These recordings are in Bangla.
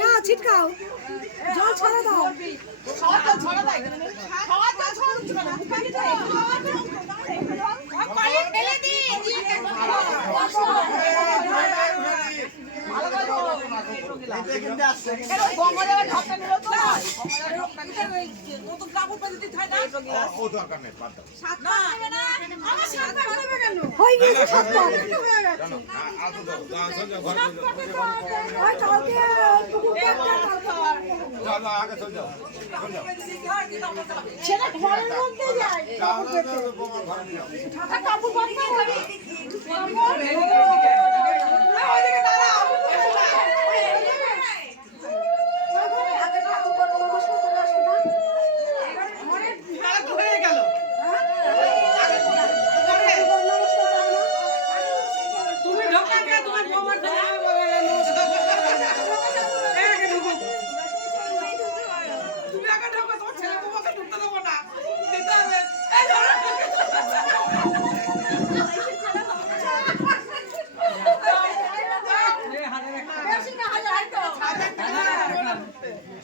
না ছিটকাও জল ছড়া দাও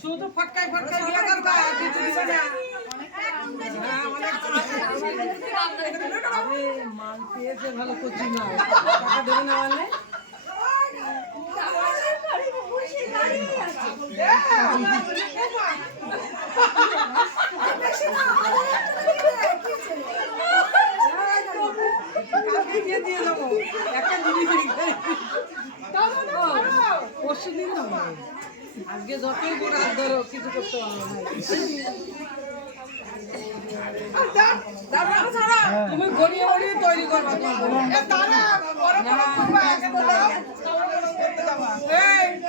শুধু ফটকাই ফটকাই বিয়ে করবা কিছু দিবে না মাল পেয়েছে ভালো করছি না টাকা দেবে না বললে দিয়ে দিয়ে দেবো একটা জিনিস পরশু দিন দেবো আজকে যতই বড় হাত ধরো কিছু করতে পারবো না তুমি গড়িয়ে গড়িয়ে তৈরি করবা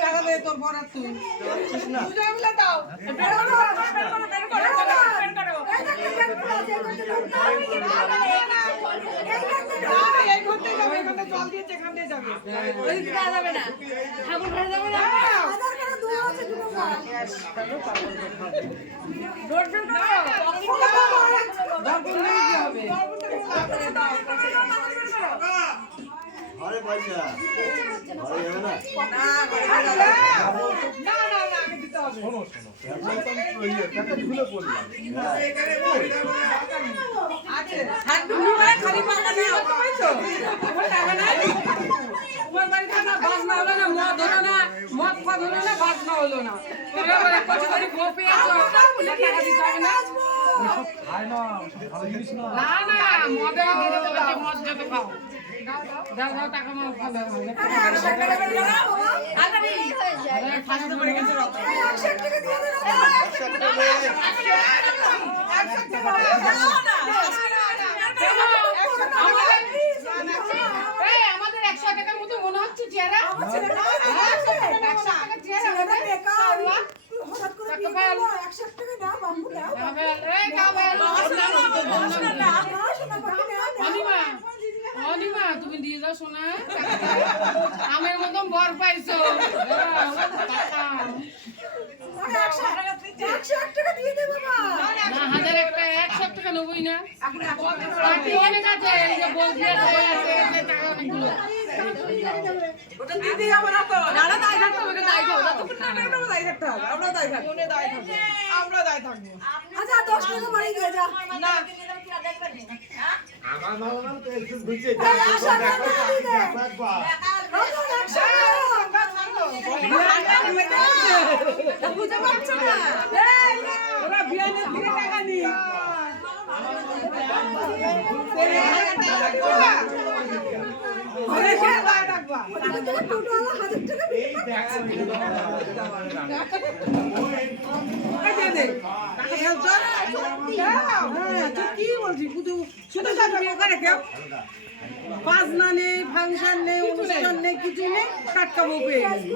টাকা দে তোর বরাত তুই দাও আরে পয়সা আরে হবে না না না না আগে দিতে হবে শোনো টাকা ঝুলে পড়লাম আছে হাড্ডু মানে খালি পাকা না পাইছো তোমার টাকা নাই তোমার বাড়ি খানা বাজনা হলো না মদ হলো না মদ ফাদ হলো না বাজনা হলো না তোমরা বলে কত করে গোপে আছো টাকা দিতে হবে না সব খায় না ভালো জিনিস না না না মদে দিতে বলেছে মদ যত খাও দাও দাও টাকা মাল ভালো হবে 100 টাকা করে দাও আদারি আরে ফাঁসতে পড়ে গেছে 100 টাকা দিয়ে দাও 100 টাকা দাও না আমাদের 100 টাকার মতো মনে হচ্ছে চেহারা 100 টাকা চেহারা বেকার হঠাৎ করে 100 টাকা দাও বাবু দাও এই কাবেল অনিমা তুমি দিয়ে যাও সোনা আমের মতন বর পাইছো 100 টাকা দিয়ে দে বাবা না হাজার একটা 100 টাকা নেবই না আপনি অনেক আছে এই যে বল দিয়ে আছে টাকা অনেকগুলো ওটা দিদি আমরা তো না না দাই থাকতে হবে দাই দাও যতক্ষণ না আমরা দাই থাকতে হবে আমরা দাই থাকবো আমরা দাই থাকবো আচ্ছা 10 টাকা বাড়ি দিয়ে যা না আমার মামা তো একটু ঘুরছে বুঝতে পারছো না ওরা বিয়ানের দিকে টাকা নি আরে সে টাকা টাকা টোটো আলা 1000 টাকা বিয়ে কি বলছি শুধু শুধু বিয়ে করে কেউ বাজনা নেই ফাংশন নেই অনুষ্ঠান নেই কিছু নেই টাটকা বউ পেয়ে গেছে